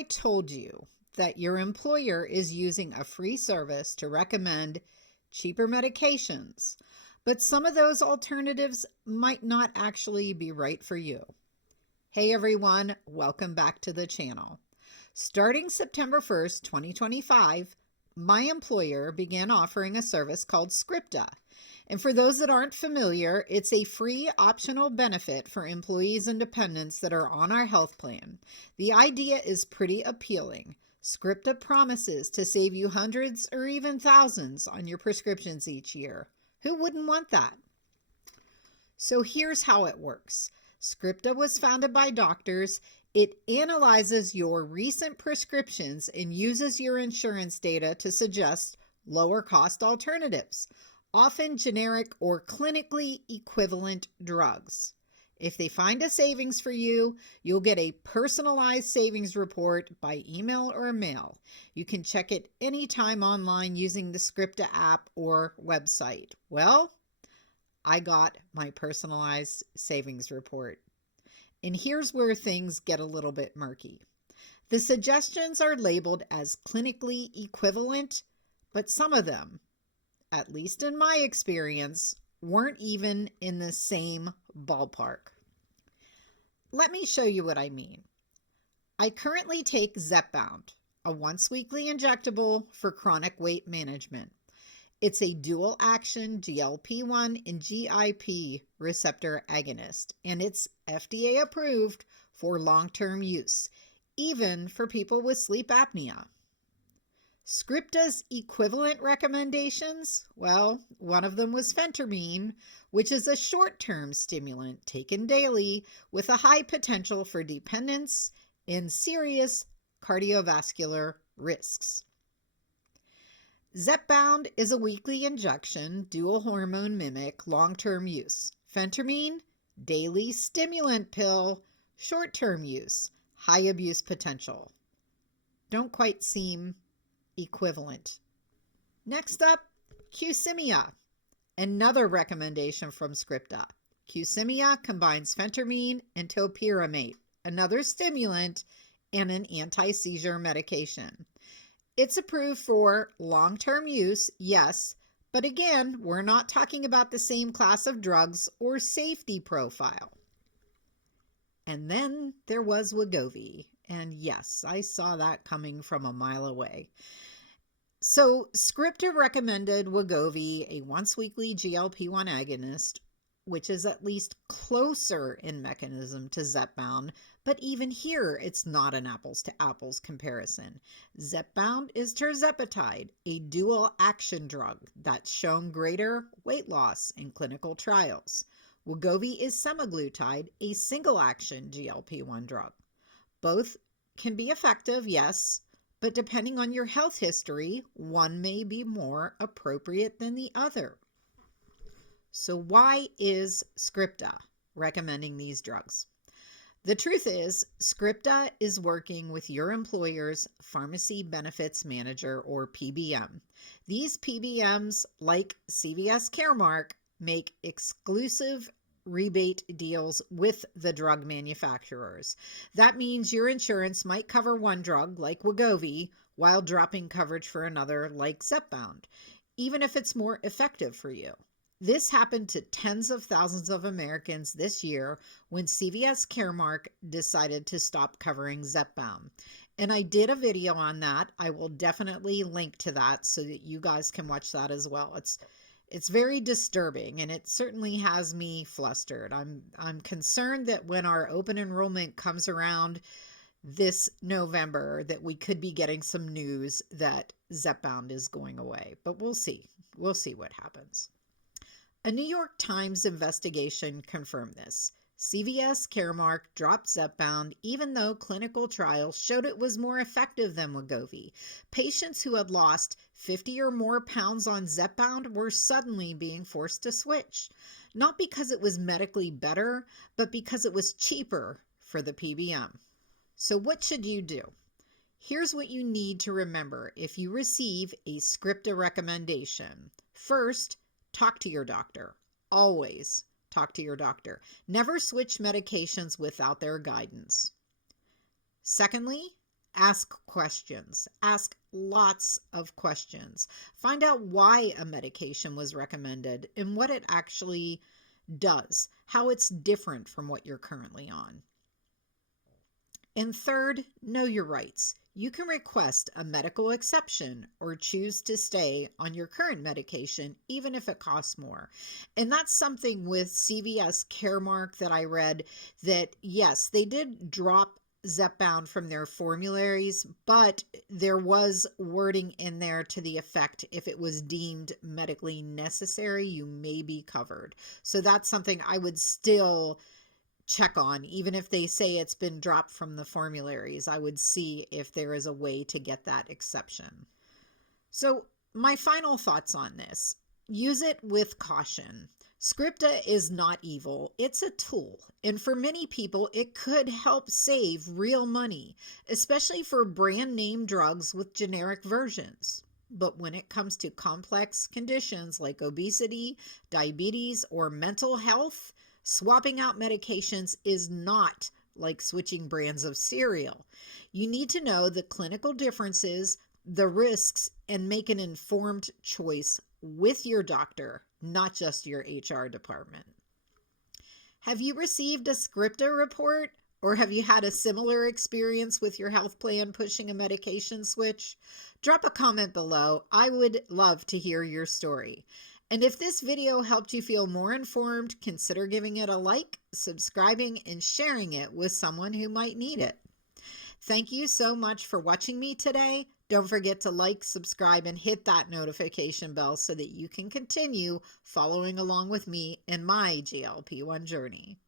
I told you that your employer is using a free service to recommend cheaper medications, but some of those alternatives might not actually be right for you. Hey everyone, welcome back to the channel. Starting September 1st, 2025, my employer began offering a service called Scripta. And for those that aren't familiar, it's a free optional benefit for employees and dependents that are on our health plan. The idea is pretty appealing. Scripta promises to save you hundreds or even thousands on your prescriptions each year. Who wouldn't want that? So here's how it works. Scripta was founded by doctors. It analyzes your recent prescriptions and uses your insurance data to suggest lower cost alternatives, often generic or clinically equivalent drugs. If they find a savings for you, you'll get a personalized savings report by email or mail. You can check it anytime online using the Scripta app or website. Well, I got my personalized savings report. And here's where things get a little bit murky. The suggestions are labeled as clinically equivalent, but some of them, at least in my experience, weren't even in the same ballpark. Let me show you what I mean. I currently take Zepbound, a once-weekly injectable for chronic weight management. It's a dual-action GLP-1 and GIP receptor agonist, and it's FDA approved for long-term use, even for people with sleep apnea. Scripta's equivalent recommendations, well, one of them was Phentermine, which is a short-term stimulant taken daily with a high potential for dependence and serious cardiovascular risks. Zepbound is a weekly injection, dual hormone mimic, long-term use. Phentermine, daily stimulant pill, short-term use, high abuse potential. Don't quite seem equivalent. Next up, Qsymia, another recommendation from Scripta. Qsymia combines phentermine and topiramate, another stimulant, and an anti-seizure medication. It's approved for long-term use, yes, but again, we're not talking about the same class of drugs or safety profile. And then there was Wegovy, and yes, I saw that coming from a mile away. So Scripta recommended Wegovy, a once-weekly GLP-1 agonist, which is at least closer in mechanism to Zepbound, but even here, it's not an apples-to-apples comparison. Zepbound is Tirzepatide, a dual-action drug that's shown greater weight loss in clinical trials. Wegovy is semaglutide, a single-action GLP-1 drug. Both can be effective, yes, but depending on your health history, one may be more appropriate than the other. So why is Scripta recommending these drugs? The truth is, Scripta is working with your employer's Pharmacy Benefits Manager, or PBM. These PBMs, like CVS Caremark, make exclusive rebate deals with the drug manufacturers. That means your insurance might cover one drug, like Wegovy, while dropping coverage for another, like Zepbound, even if it's more effective for you. This happened to tens of thousands of Americans this year when CVS Caremark decided to stop covering Zepbound. And I did a video on that. I will definitely link to that so that you guys can watch that as well. It's very disturbing, and it certainly has me flustered. I'm concerned that when our open enrollment comes around this November, that we could be getting some news that Zepbound is going away. But we'll see. We'll see what happens. A New York Times investigation confirmed this. CVS Caremark dropped Zepbound even though clinical trials showed it was more effective than Wegovy. Patients who had lost 50 or more pounds on Zepbound were suddenly being forced to switch, not because it was medically better, but because it was cheaper for the PBM. So what should you do? Here's what you need to remember if you receive a Scripta recommendation. First, talk to your doctor. Always talk to your doctor. Never switch medications without their guidance. Secondly, Ask questions. Ask lots of questions. Find out why a medication was recommended and what it actually does, how it's different from what you're currently on. And third, know your rights. You can request a medical exception or choose to stay on your current medication, even if it costs more. And that's something with CVS Caremark that I read, that yes, they did drop Zepbound from their formularies, but there was wording in there to the effect if it was deemed medically necessary, you may be covered. So that's something I would still check on. Even if they say it's been dropped from the formularies, I would see if there is a way to get that exception. So my final thoughts on this: use it with caution. Scripta is not evil, it's a tool, and for many people it could help save real money, especially for brand name drugs with generic versions. But when it comes to complex conditions like obesity, diabetes, or mental health, swapping out medications is not like switching brands of cereal. You need to know the clinical differences, the risks, and make an informed choice with your doctor, not just your HR department. Have you received a Scripta report, or have you had a similar experience with your health plan pushing a medication switch? Drop a comment below. I would love to hear your story. And if this video helped you feel more informed, consider giving it a like, subscribing, and sharing it with someone who might need it. Thank you so much for watching me today. Don't forget to like, subscribe, and hit that notification bell so that you can continue following along with me in my GLP-1 journey.